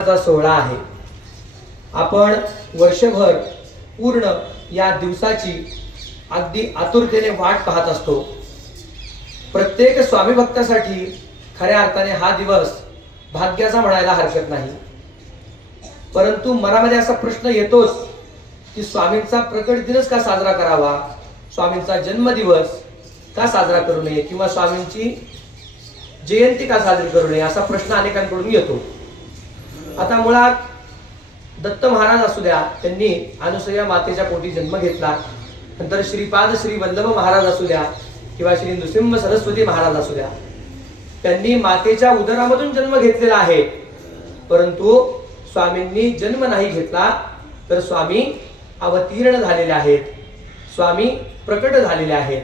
सोहळा आहे। आपण वर्षभर पूर्ण या दिवसाची अगदी आतुरतेने वाट पाहत असतो। प्रत्येक स्वामी भक्तासाठी खऱ्या अर्थाने हा दिवस भाग्याचा म्हणायला हरकत नाही। परंतु मनामध्ये असा प्रश्न येतोच की स्वामींचा प्रकट दिवस का साजरा करावा, स्वामींचा जन्मदिवस का साजरा करू नये किंवा स्वामींची जयंती का साजरी करू नये, असा प्रश्न अनेकांकडून येतो। आता मुळात दत्त महाराज असू द्या, त्यांनी अनुसया मातेच्या पोटी जन्म घेतला। नंतर श्रीपाद श्री वल्लभ महाराज असू द्या किंवा श्री नृसिंह सरस्वती महाराज असू द्या, त्यांनी मातेच्या उदरामधून जन्म घेतलेला आहे। परंतु स्वामींनी जन्म नाही घेतला, तर स्वामी अवतीर्ण झालेले आहेत, स्वामी प्रकट झालेले आहेत।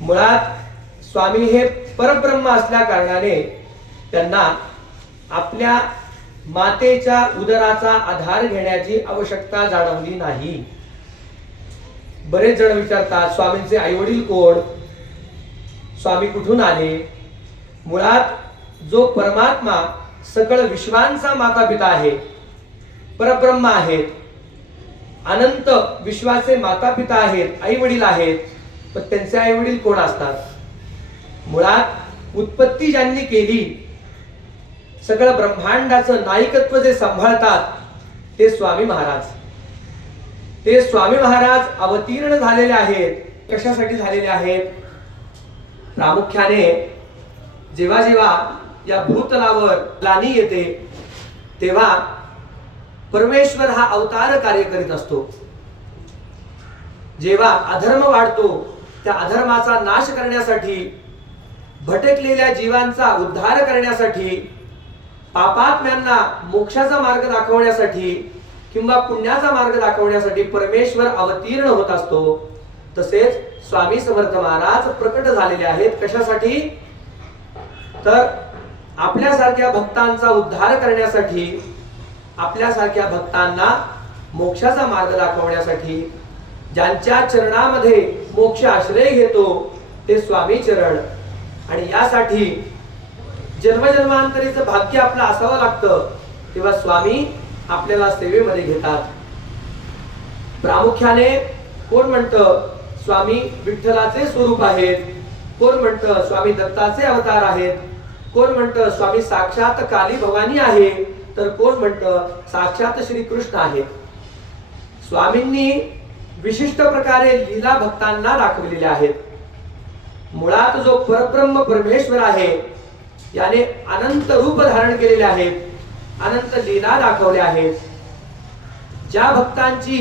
मुळात स्वामी हे परब्रह्म असल्या कारणाने त्यांना आपल्या मातेच्या उदराचा आधार घेण्याची आवश्यकता जाणवली नाही। बरेच जण विचारतात स्वामींचे आई वडील कोण, स्वामी कुठून आले। मुळात जो परमात्मा सकळ विश्वांचा माता पिता आहे, परब्रह्म आहेत, अनंत विश्वाचे माता पिता आहेत, आई वडील आहेत, पण त्यांचे आई वडील कोण असतात। मुळात उत्पत्ती ज्यांनी केली, सगळं ब्रह्मांडाचं नायकत्व जे सांभाळतात, ते स्वामी महाराज। ते स्वामी महाराज अवतीर्ण झालेले आहेत। कशासाठी झालेले आहेत? प्रामुख्याने जेव्हा जेव्हा या भूतलावर ग्लानी येते, तेव्हा परमेश्वर हा अवतार कार्य करीत असतो। जेव्हा अधर्म वाढतो, त्या अधर्माचा नाश करण्यासाठी, भटकलेल्या जीवांचा उद्धार करण्यासाठी, पापात्म्यांना मोक्षाचा मार्ग दाखवण्यासाठी किंवा पुण्याचा मार्ग दाखवण्यासाठी परमेश्वर अवतीर्ण होत असतो। तसेच स्वामी समर्थ महाराज प्रकट झालेले आहेत। कशासाठी? तर आपल्यासारख्या भक्तांचा उद्धार करण्यासाठी, आपल्यासारख्या भक्तांना मोक्षाचा मार्ग दाखवण्यासाठी। ज्यांच्या चरणामध्ये मोक्ष आश्रय घेतो ते स्वामी चरण, आणि यासाठी जन्मजन्मांतरीचं भाग्य आपलं असावं लागतं, तेव्हा स्वामी आपल्याला सेवेमध्ये घेतात। प्रामुख्याने कोण म्हणतं स्वामी विठ्ठलाचे स्वरूप आहेत, कोण म्हणतं स्वामी दत्ताचे अवतार आहेत, कोण म्हणतं स्वामी साक्षात काली भवानी आहे, तर कोण म्हणतं साक्षात श्री कृष्ण आहेत। स्वामींनी विशिष्ट प्रकारे लीला भक्तांना दाखवलेल्या आहेत। मुळात जो परब्रह्म परमेश्वर आहे, याने अनंत रूप धारण केलेले आहेत, अनंत लीला दाखवल्या आहेत। ज्या भक्तांची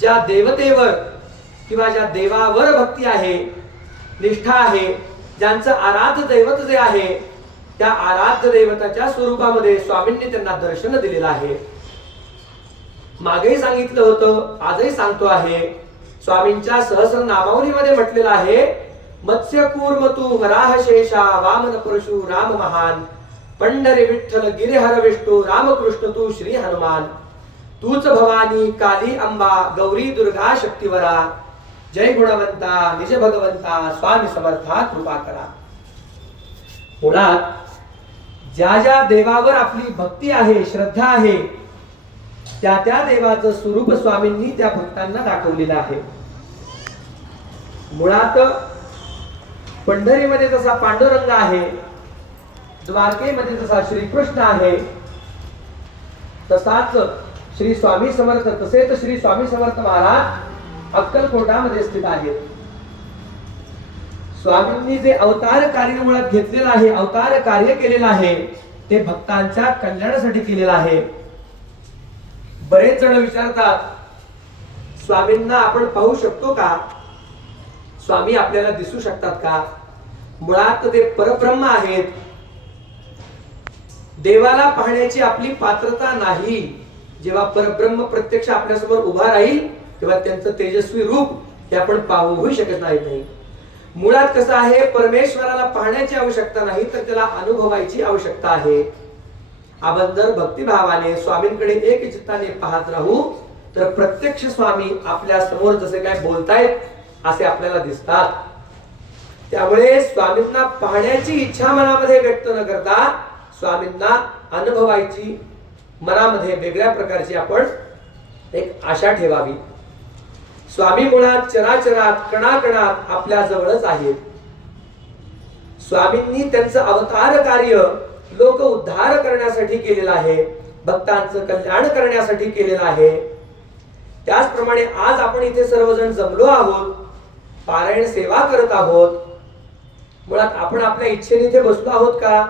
ज्या देवतेवर किंवा ज्या देवावर भक्ती आहे, निष्ठा आहे, ज्यांचं आराध्य दैवत जे आहे, त्या आराध्य दैवताच्या स्वरूपामध्ये स्वामींनी त्यांना दर्शन दिलेलं आहे। मागेही सांगितलं होतं, आजही सांगतो आहे, स्वामींच्या सहस्रनामावलीमध्ये म्हटलेलं आहे, मत्स्य कूर्म तू वराह शेषा वामन परशु राम महान, पंढरी विठ्ठल गिरिहर विष्णू रामकृष्ण तू श्री हनुमान, तूच भवानी काली अंबा गौरी दुर्गा शक्तिवरा, जय गुणवंता निज भगवंता स्वामी समर्था कृपा करा। मुळात ज्या ज्या देवावर आपली भक्ती आहे, श्रद्धा आहे, त्या त्या देवाचं स्वरूप स्वामींनी त्या भक्तांना दाखवलेलं आहे। मुळात पंढरीमध्ये जसा पांडुरंग आहे, द्वारकेमध्ये जसा श्रीकृष्ण आहे, तसाच श्री स्वामी समर्थ, तसेच श्री स्वामी समर्थ महाराज अक्कलकोटामध्ये स्थित आहेत। स्वामींनी जे अवतार कार्य मुळात घेतलेलं आहे, अवतार कार्य केलेलं आहे, ते भक्तांच्या कल्याणासाठी केलेलं आहे। बरेच जण विचारतात स्वामींना आपण पाहू शकतो का, स्वामी आपल्याला दिसू शकतात का? मुळात ते परब्रह्म आहेत, देवाला पाहण्याची आपली पात्रता नाही। जेव्हा परब्रह्म प्रत्यक्ष आपल्यासमोर उभा राहील, तेव्हा त्यांचं तेजस्वी रूप हे आपण पाहूही शकत नाही। मुळात कसं आहे, परमेश्वराला पाहण्याची आवश्यकता नाही, तर त्याला अनुभवायची आवश्यकता आहे। आपण जर भक्तिभावाने स्वामींकडे एक चित्ताने पाहत राहू, तर प्रत्यक्ष स्वामी आपल्या समोर जसे काय बोलतायत असे आपल्याला दिसतात। त्यामुळे स्वामींना पाहण्याची इच्छा मनामध्ये व्यक्त न करता स्वामींना अनुभवायची मनामध्ये वेगळ्या प्रकारची आपण एक आशा ठेवावी. स्वामी मुळात चराचरात कणाकणात आपल्या जवळच आहेत. स्वामींनी त्यांचं अवतार कार्य लोक उद्धार करण्यासाठी केलेलं आहे, भक्तांचं कल्याण करण्यासाठी केलेलं आहे. त्याचप्रमाणे आज आपण इथे सर्वजण जमलो आहोत, पारायण सेवा करत आहोत. मुळात आपण आपल्या इच्छेने इथे बसलो आहोत का?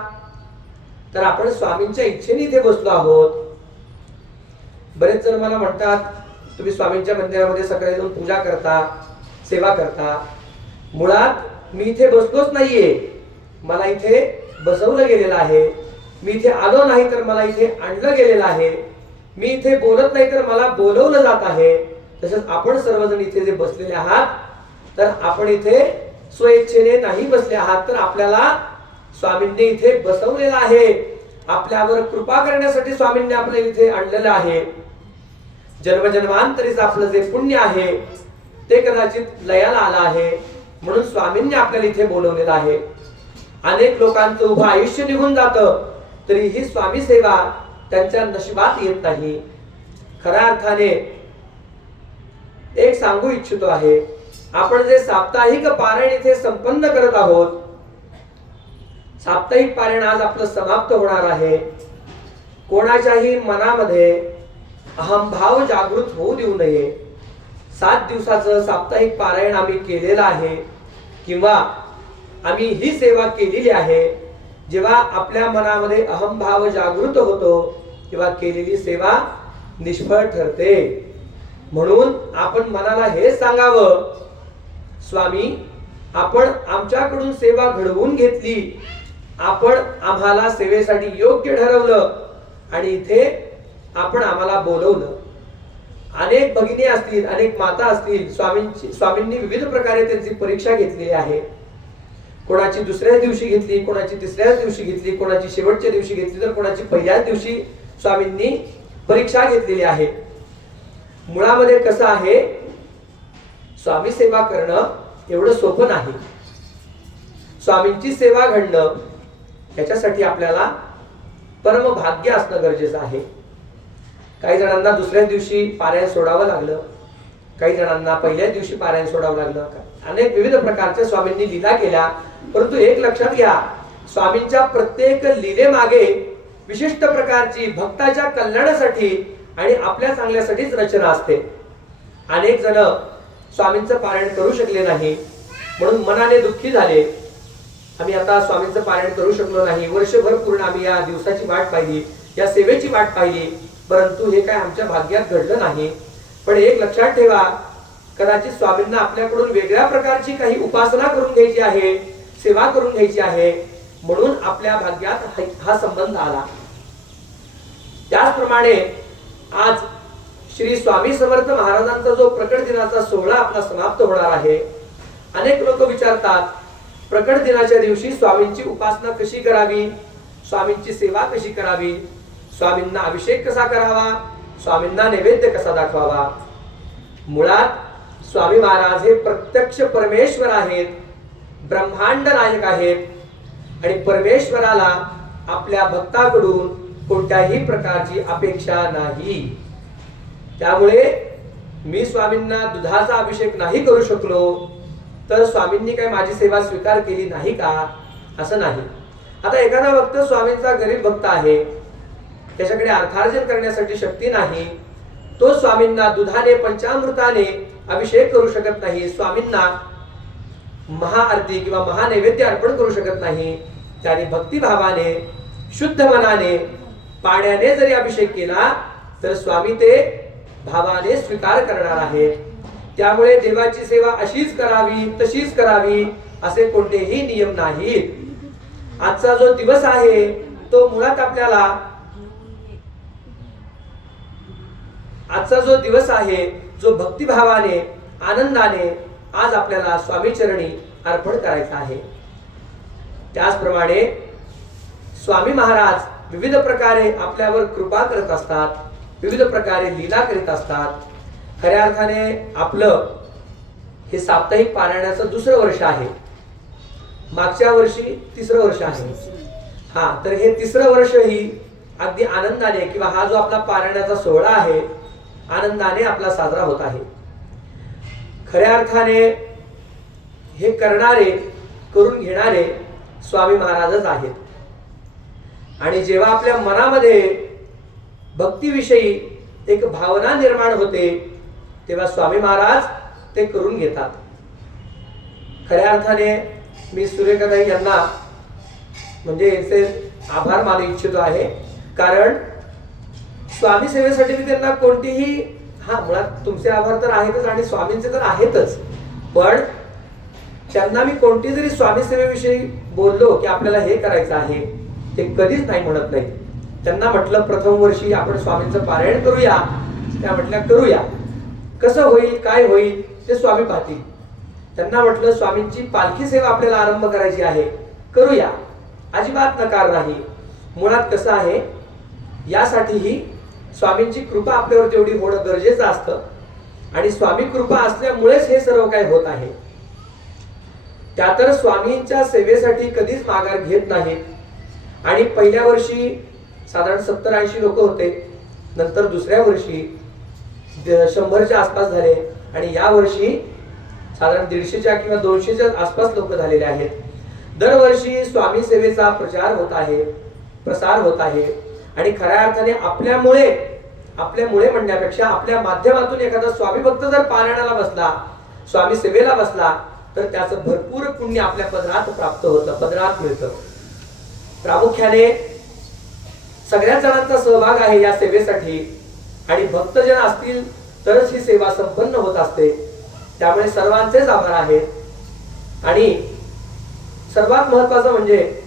तर आपण स्वामींच्या इच्छेने इथे बसलो आहोत. बरेच जण मला म्हणतात, तुम्ही स्वामींच्या मंदिरामध्ये सकाळी जाऊन पूजा करता, सेवा करता. मुळात मी इथे बसलोच नाहीये, मला इथे बसवलं गेलेलं आहे. मी इथे आलो नाही तर मला इथे आणलं गेलेलं आहे. मी इथे बोलत नाही तर मला बोलवलं जात आहे. तसंच आपण सर्वजण इथे जे बसलेले आहात, तर आपण इथे स्वइच्छेने नाही बसले आहात, तर आपल्याला स्वामींनी इथे बसवलेलं आहे. आपल्यावर कृपा करण्यासाठी स्वामींनी आपल्याला इथे आणलेलं आहे. जन्मजन्मांतरीच आपलं जे पुण्य आहे ते कदाचित लयाला आलं आहे, म्हणून स्वामींनी आपल्याला इथे बोलवलेलं आहे. अनेक लोकांचं उभं आयुष्य निघून जातं, तरीही स्वामी सेवा त्यांच्या नशिबात येत नाही. खऱ्या अर्थाने एक सांगू इच्छितो आहे, आपण जे साप्ताहिक पारायण इथे संपन्न करत आहोत, साप्ताहिक पारायण आज आपलं समाप्त होणार आहे. कोणाच्याही मनामध्ये अहंभाव जागृत होऊ देऊ नये. 7 दिवसाचं साप्ताहिक पारायण आम्ही केलेलं आहे किंवा आम्ही ही सेवा केलेली आहे. जेव्हा आपल्या मनामध्ये अहंभाव जागृत होतो तेव्हा केलेली सेवा निष्फळ ठरते. म्हणून आपण मनाला हे सांगावं, स्वामी आपण आमच्याकडून सेवा घडवून घेतली, आपण आम्हाला सेवेसाठी योग्य ठरवलं आणि इथे आपण आम्हाला बोलवलं. अनेक भगिनी असतील, अनेक माता असतील, स्वामींनी विविध प्रकारे त्यांची परीक्षा घेतलेली आहे. कोणाची दुसऱ्या दिवशी घेतली, कोणाची तिसऱ्याच दिवशी घेतली, कोणाची शेवटच्या दिवशी घेतली, तर कोणाची पहिल्याच दिवशी स्वामींनी परीक्षा घेतलेली आहे. मुळामध्ये कसं आहे, स्वामी सेवा करणं एवढं सोपं नाही. स्वामींची सेवा घडणं याच्यासाठी आपल्याला परम भाग्य असणं गरजेचं आहे. काही जणांना दुसऱ्या दिवशी पारायण सोडावं लागलं, काही जणांना पहिल्या दिवशी पारायण सोडावं लागलं. अनेक विविध प्रकारच्या स्वामींनी लीला केल्या. परंतु एक लक्षात घ्या, स्वामींच्या प्रत्येक लीलेमागे विशिष्ट प्रकारची भक्ताच्या कल्याणासाठी आणि आपल्या चांगल्यासाठीच रचना असते. अनेक जण स्वामींचं पारायण करू शकले नाही म्हणून मनाने दुःखी झाले. आम्ही आता स्वामींचं पारायण करू शकलो नाही, वर्षभर पूर्ण आम्ही या दिवसाची वाट पाहिली, या सेवेची वाट पाहिली, परंतु हे काय आमच्या भाग्यात घडलं नाही. पण एक लक्षात ठेवा, कदाचित स्वामींना आपल्याकडून वेगळ्या प्रकारची काही उपासना करून घ्यायची आहे, सेवा करून घ्यायची आहे, म्हणून आपल्या भाग्यात हा संबंध आला. त्याचप्रमाणे आज श्री स्वामी समर्थ महाराजांचा जो प्रकट दिनाचा सोहळा आपला समाप्त होणार आहे. अनेक लोक विचारतात, प्रकट दिनाच्या दिवशी स्वामींची उपासना कशी करावी, स्वामींची सेवा कशी करावी, स्वामींना अभिषेक कसा करावा, स्वामींना नैवेद्य कसा दाखवावा. मुळात स्वामी महाराज हे प्रत्यक्ष परमेश्वर आहेत, ब्रह्मांड नायक आहेत आणि परमेश्वराला आपल्या भक्ताकडून कोणत्याही प्रकारची अपेक्षा नाही. त्यामुळे मी स्वामींना दुधाचा अभिषेक नाही करू शकलो तर स्वामींनी काय माझी सेवा स्वीकार केली नाही का, असं नाही. आता एखादा भक्त स्वामींचा गरीब भक्त आहे, त्याच्याकडे अर्थार्जन करण्यासाठी शक्ती नाही, तो स्वामींना दुधाने पंचामृताने अभिषेक करू शकत नाही, स्वामींना महाआरती किंवा महानैवेद्य अर्पण करू शकत नाही. त्याने भक्तिभावाने शुद्ध मनाने पाण्याने जरी अभिषेक केला तर स्वामी ते भावाने स्वीकार करणार आहे. त्यामुळे देवाची सेवा अशीच करावी तशीच करावी असे कोणतेही नियम नाहीत. आजचा जो दिवस आहे तो मुळात आपल्याला आजचा जो दिवस आहे जो भक्तिभावाने आनंदाने आज आपल्याला स्वामी चरणी अर्पण करायचा आहे. त्याचप्रमाणे स्वामी महाराज विविध प्रकारे आपल्यावर कृपा करत असतात, विविध प्रकारे लीला करीत असतात. खऱ्या अर्थाने आपलं हे साप्ताहिक पारायणाचं दुसरं वर्ष आहे. मागच्या वर्षी तिसरं वर्ष आहे. तर हे तिसरं वर्ष ही अगदी आनंदाने किंवा हा जो आपला पारायणाचा सोहळा आहे आनंदाने आपला साजरा होत आहे। खऱ्या अर्थाने हे करणारे करून घेणारे स्वामी महाराजच आहेत। आणि जेव्हा आपल्या मनामध्ये भक्तीविषयी एक भावना निर्माण होते तेव्हा स्वामी महाराज ते करून घेतात। खऱ्या अर्थाने मी सुरेखाताई यांना म्हणजे याचे आभार मानू इच्छितो आहे, कारण स्वामी सेवेसाठी मी त्यांना कोणतीही मुळात तुमचे आभार तर आहेतच आणि स्वामींचे तर आहेतच, पण त्यांना मी कोणती जरी स्वामी सेवेविषयी बोललो की आपल्याला हे करायचं आहे ते कधीच नाही म्हणत नाही। त्यांना म्हटलं प्रथम वर्षी आपण स्वामींचं पारायण करूया, त्या म्हटल्या करूया, कसं होईल काय होईल ते स्वामी पाहतील। त्यांना म्हटलं स्वामींची पालखी सेवा आपल्याला आरंभ करायची आहे, करूया, अजिबात नकार नाही। मुळात कसं आहे, यासाठीही स्वामींची कृपा आपल्यावर तेवढी होणं गरजेचं असतं आणि स्वामी कृपा असल्यामुळेच हे सर्व काही होत आहे। त्या तर स्वामींच्या सेवेसाठी कधीच माघार घेत नाहीत आणि पहिल्या वर्षी साधारण 70-80 लोक होते, नंतर दुसऱ्या वर्षी 100च्या आसपास झाले आणि या वर्षी साधारण 150च्या किंवा 200च्या आसपास लोक झालेले आहेत। दरवर्षी स्वामी सेवेचा प्रचार होत आहे, प्रसार होत आहे आणि खऱ्या अर्थाने आपल्यामुळे म्हणण्यापेक्षा आपल्या माध्यमातून एखादा स्वामी भक्त जर पारायणाला बसला, स्वामी सेवेला बसला तर त्याचं भरपूर पुण्य आपल्या पदरात प्राप्त होतं, पदरात मिळतं। प्रामुख्याने सगळ्याच जणांचा सहभाग आहे या सेवेसाठी आणि भक्तजन असतील तरच ही सेवा संपन्न होत असते, त्यामुळे सर्वांचेच आभार आहेत। आणि सर्वात महत्त्वाचं म्हणजे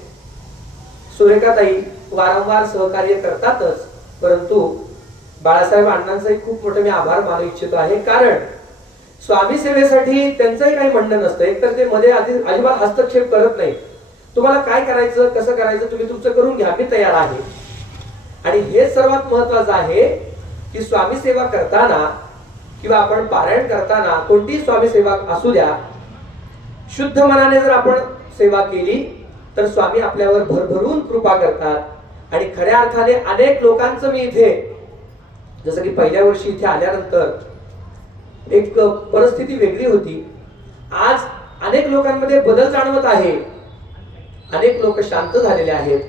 सुरेखाताई वारंवार सहकार्य करतातच, परंतु बाळासाहेब अण्णांचाही खूप मोठे मी आभार मानू इच्छितो आहे, कारण स्वामी सेवेसाठी त्यांचंही काही म्हणणं नसतं। एकतर ते मध्ये अजिबात हस्तक्षेप करत नाही, तुम्हाला काय करायचं कसं करायचं तुम्ही तुमचं करून घ्या, मी तयार आहे। आणि हे सर्वात महत्त्वाचं आहे की स्वामी सेवा करताना किंवा आपण पारायण करताना कोणतीही स्वामी सेवा असू द्या, शुद्ध मनाने जर आपण सेवा केली तर स्वामी आपल्यावर भरभरून कृपा करतात। आणि खऱ्या अर्थाने अनेक लोकांचं मी इथे जसं की पहिल्या वर्षी इथे आल्यानंतर एक परिस्थिती वेगळी होती, आज अनेक लोकांमध्ये बदल जाणवत आहे। अनेक लोक शांत झालेले आहेत,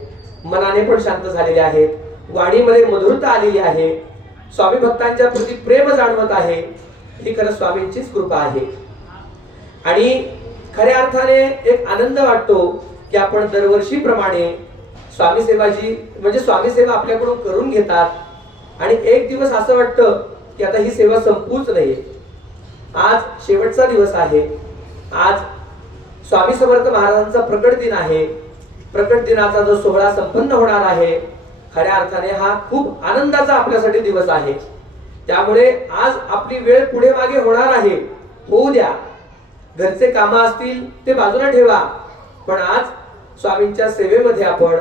मनाने पण शांत झालेले आहेत, वाणीमध्ये मधुरता आलेली आहे, स्वामी भक्तांच्या प्रती प्रेम जाणवत आहे। ही खरं स्वामींचीच कृपा आहे आणि खऱ्या अर्थाने एक आनंद वाटतो की आपण दरवर्षीप्रमाणे स्वामी सेवा आपल्याकडून करून घेतात आणि एक दिवस असं वाटतं की आता ही सेवा संपूच नाहीये। आज शेवटचा दिवस आहे, आज स्वामी समर्थ महाराजांचा प्रकट दिन आहे, प्रकट दिनाचा जो सोहळा संपन्न होणार आहे, खऱ्या अर्थाने हा खूप आनंदाचा आपल्यासाठी दिवस आहे। त्यामुळे आज आपली वेळ पुढे मागे होणार आहे, होऊ द्या, घरचे कामं असतील ते बाजूला ठेवा, पण आज स्वामींच्या सेवेमध्ये आपण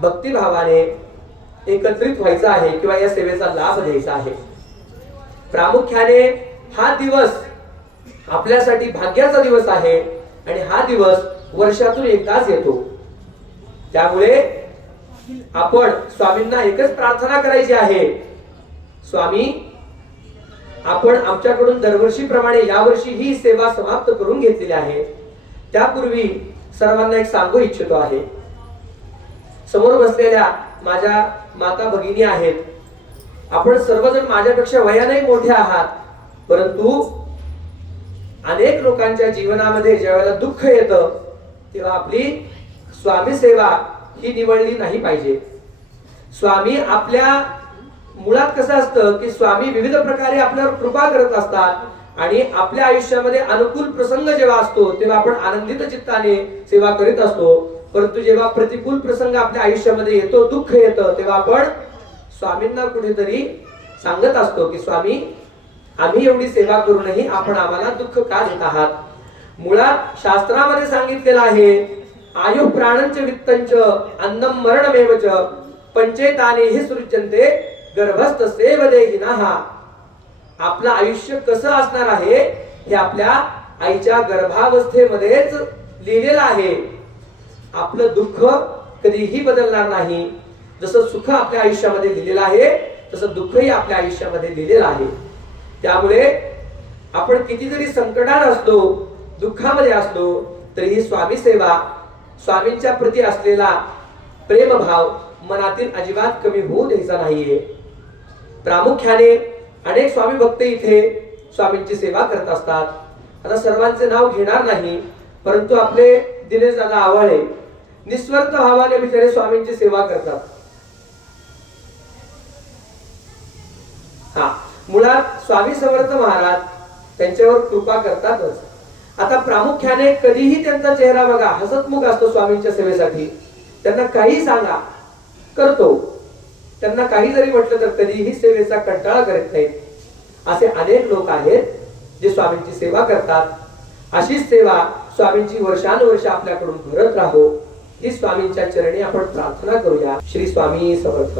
भक्तिभावाने एकत्रित व्हायचं आहे किंवा या सेवेचा लाभ घ्यायचा आहे। प्रामुख्याने हा दिवस आपल्यासाठी भाग्याचा दिवस आहे आणि हा दिवस वर्षातून एकदाच येतो। त्यामुळे आपण स्वामींना एकच प्रार्थना करायची आहे, स्वामी आपण आमच्याकडून दरवर्षीप्रमाणे यावर्षी ही सेवा समाप्त करून घेतलेली आहे। त्यापूर्वी सर्वांना एक सांगू इच्छितो आहे, समोर बसलेल्या माझ्या माता भगिनी आहेत, आपण सर्वजण माझ्यापेक्षा वयाने मोठे आहात, परंतु अनेक लोकांच्या जीवनामध्ये ज्यावेळेला दुःख येतं तेव्हा आपली स्वामी सेवा ही निवडली नाही पाहिजे। स्वामी आपल्या मुळात कसं असतं की स्वामी विविध प्रकारे आपल्यावर कृपा करत असतात आणि आपल्या आयुष्यामध्ये अनुकूल प्रसंग जेव्हा असतो तेव्हा आपण आनंदित चित्ताने सेवा करीत असतो, परंतु जेव्हा प्रतिकूल प्रसंग आपल्या आयुष्यामध्ये येतो, दुःख येतं, तेव्हा आपण स्वामींना कुठेतरी सांगत असतो की स्वामी आम्ही एवढी सेवा करूनही आपण आम्हाला दुःख का देत आहात। मुळात शास्त्रामध्ये सांगितलेलं आहे, आयु प्राणंच वित्तंच अन्नम मरणमेवच पंचेताने हि सृज्यन्ते गर्भस्थ सेवदेहिनः। आपलं आयुष्य कसं असणार आहे हे आपल्या आईच्या गर्भावस्थेमध्येच लिहिलेलं आहे। आपलं दुःख कधीही बदलणार नाही, जसं सुख आपल्या आयुष्यामध्ये लिहिलेलं आहे तसं दुःखही आपल्या आयुष्यामध्ये लिहिलेलं आहे. त्यामुळे आपण किती जरी संकटात असलो, दुःखामध्ये असलो, तरी ही स्वामी सेवा, स्वामींच्या प्रती असलेला प्रेमभाव मनातील अजिबात कमी होऊ द्यायचा नाहीये. प्रामुख्याने अनेक स्वामी भक्त इथे स्वामींची सेवा करत असतात. आता सर्वांचे नाव घेणार नाही, परंतु आपले दिनेश दादा आव्हाळे निस्वार्थ भावाने बिचारे स्वामींची सेवा करतात. मुळात स्वामी समर्थ महाराज त्यांच्यावर कृपा करतातच. आता प्रामुख्याने कधीही त्यांचा चेहरा बघा हसतमुख असतो स्वामींच्या सेवेसाठी. त्यांना काही सांगा करतो, त्यांना काही जरी म्हटलं तर कधीही सेवेचा कंटाळा करत नाहीत. असे अनेक लोक आहेत जे स्वामींची सेवा करतात. अशीच सेवा स्वामींची वर्षानुवर्ष आपल्याकडून घडत राहो ही स्वामींच्या चरणी आपण प्रार्थना करूया. श्री स्वामी समर्थ.